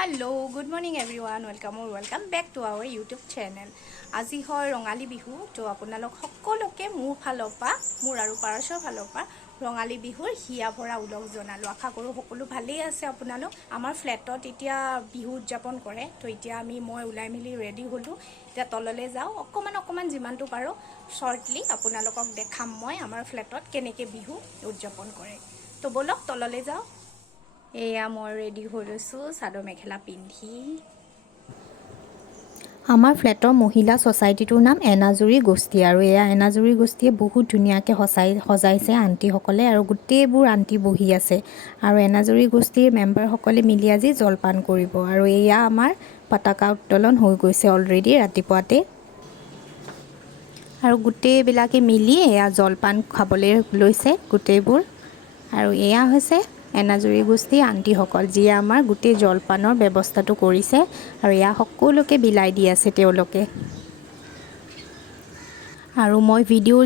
Hello, good morning everyone. Welcome back to our YouTube channel. আজি হয় ৰঙালী বিহু তো আপোনালোক সকলোকে মোৰ ফালৰ পৰা মোৰ আৰু পাৰশৰ ফালৰ পৰা ৰঙালী বিহুৰ হিয়া ভৰা উলগ জনালো আশা কৰো সকলো ভালেই আছে আপোনালোক আমাৰ ফ্ল্যাটত এতিয়া বিহু উদযাপন কৰে তো এতিয়া মই ওলাই মিলি ৰেডি হলো এতিয়া তললৈ যাও অকমান যিমানটো পাৰো শৰ্টলি আপোনালোকক দেখাম মই আমাৰ ফ্ল্যাটত কেনেকৈ বিহু উদযাপন কৰে তো বলক তললৈ যাও এয়া মই ৰেডি হৈ লৈছো চাদৰ মেখেলা পিন্ধি আমাৰ ফ্ল্যাটৰ মহিলা সোসাইটিটোৰ নাম এনাজুৰি গোষ্ঠী আৰু এয়া এনাজুৰি গোষ্ঠীয়ে বহুত ধুনীয়াকৈ সজাইছে আন্টিসকলে আৰু গোটেইবোৰ আন্টি বহি আছে আৰু এনাজুৰি গোষ্ঠীৰ মেম্বাৰসকলে মিলি আজি জলপান কৰিব আৰু এয়া আমাৰ পতাকা উত্তোলন হৈ গৈছে অলৰেডি ৰাতিপুৱাতে আৰু গোটেইবিলাকে মিলি এয়া জলপান খাবলৈ লৈছে গোটেইবোৰ আৰু এয়া হৈছে এনাজুৰি গোষ্ঠী আন্টিসকল যিয়ে আমাৰ গোটেই জলপানৰ ব্যৱস্থাটো কৰিছে আৰু এয়া সকলোকে বিলাই দি আছে তেওঁলোকে আৰু মই ভিডিঅ'ৰ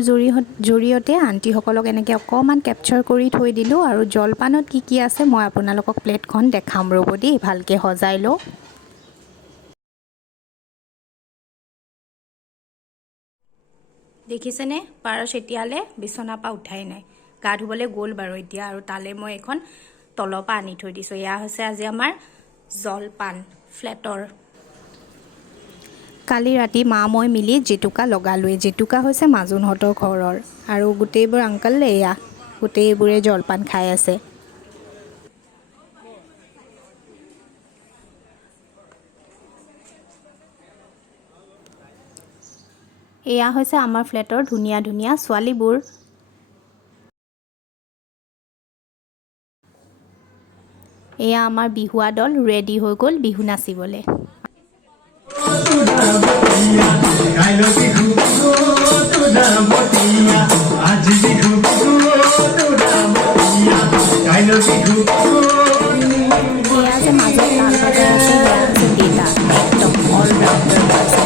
জৰিয়তে আন্টিসকলক এনেকৈ অকণমান কেপচাৰ কৰি থৈ দিলোঁ আৰু জলপানত কি আছে মই আপোনালোকক প্লেটখন দেখাম ৰ'ব দেই ভালকৈ সজাই লওঁ দেখিছেনে পাৰশ এতিয়ালে বিছনাৰ পৰা উঠাই নাই গা ধুবলৈ গ'ল বাৰু এতিয়া আৰু তালে মই এখন তলৰ পৰা আনি থৈ দিছোঁ এয়া হৈছে আজি আমাৰ জলপান ফ্লেটৰ কালি ৰাতি মা মই মিলি জেতুকা লগালোৱে জেতুকা হৈছে মাজুনহঁতৰ ঘৰৰ আৰু গোটেইবোৰ আংকল এয়া গোটেইবোৰে জলপান খাই আছে এয়া হৈছে আমাৰ ফ্লেটৰ ধুনীয়া ধুনীয়া ছোৱালীবোৰ এয়া আমাৰ বিহুৱা দল ৰেডি হৈ গ'ল বিহু নাচিবলৈ এয়া যে মাজত তাল বজাই আছে সেয়া হৈছে দেতা একদম অল ৰাউণ্ডাৰ পাৰ্চন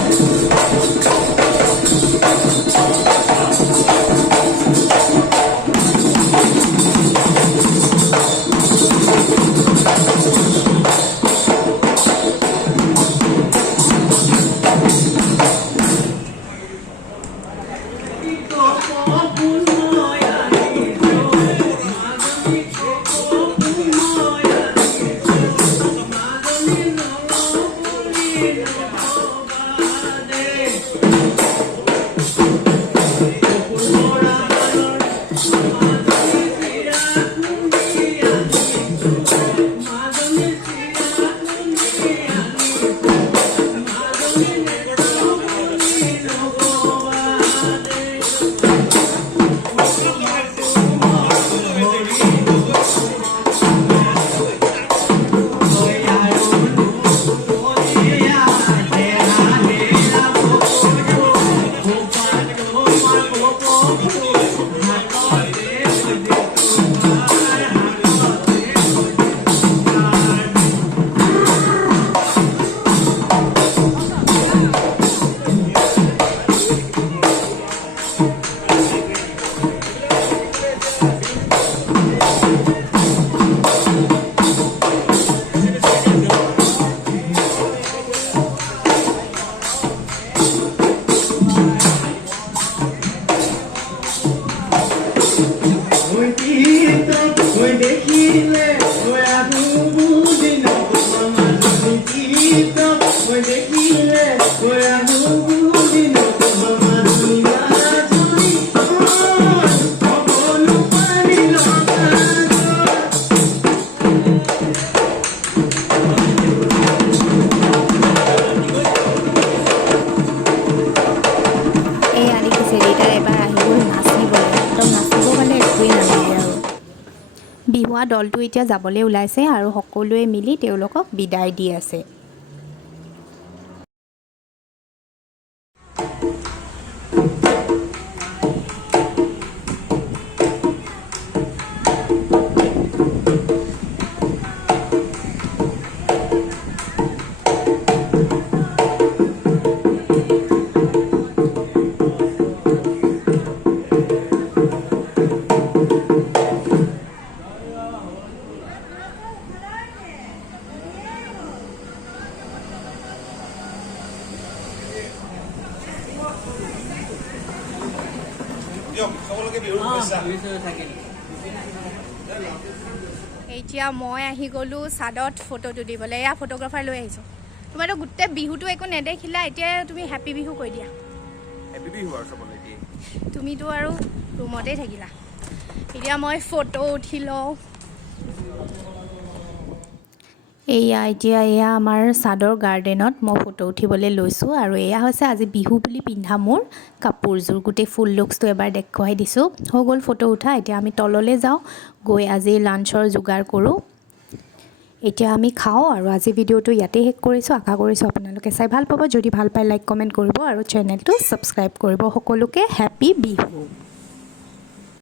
বিহুৱা দলটো এতিয়া যাবলৈ ওলাইছে আৰু সকলোৱে মিলি তেওঁলোকক বিদায় দি আছে এতিয়া মই আহি গ'লোঁ ছাদত ফটো তুলিবলৈ এয়া ফটোগ্ৰাফাৰ লৈ আহিছোঁ তোমাৰতো গোটেই বিহুটো একো নেদেখিলা এতিয়া তুমি হেপী বিহু কৈ দিয়া হেপী বিহু আৰু চবলে দিয়ে তুমিতো আৰু ৰুমতেই থাকিলা এতিয়া মই ফটো উঠি লওঁ এতিয়া আমাৰ ছাদৰ গাৰ্ডেনত মই ফটো উঠিবলৈ লৈছোঁ আৰু এয়া হৈছে আজি বিহু বুলি পিন্ধা মোৰ কাপোৰযোৰ গোটেই ফুল লুকছটো এবাৰ দেখুৱাই দিছোঁ হৈ গ'ল ফটো উঠা এতিয়া আমি তললৈ যাওঁ গৈ আজি লাঞ্চৰ যোগাৰ কৰোঁ এতিয়া আমি খাওঁ আৰু আজি ভিডিঅ'টো ইয়াতে শেষ কৰিছোঁ আশা কৰিছোঁ আপোনালোকে চাই ভাল পাব যদি ভাল পায় লাইক কমেণ্ট কৰিব আৰু চেনেলটো ছাবস্ক্ৰাইব কৰিব সকলোকে হেপী বিহু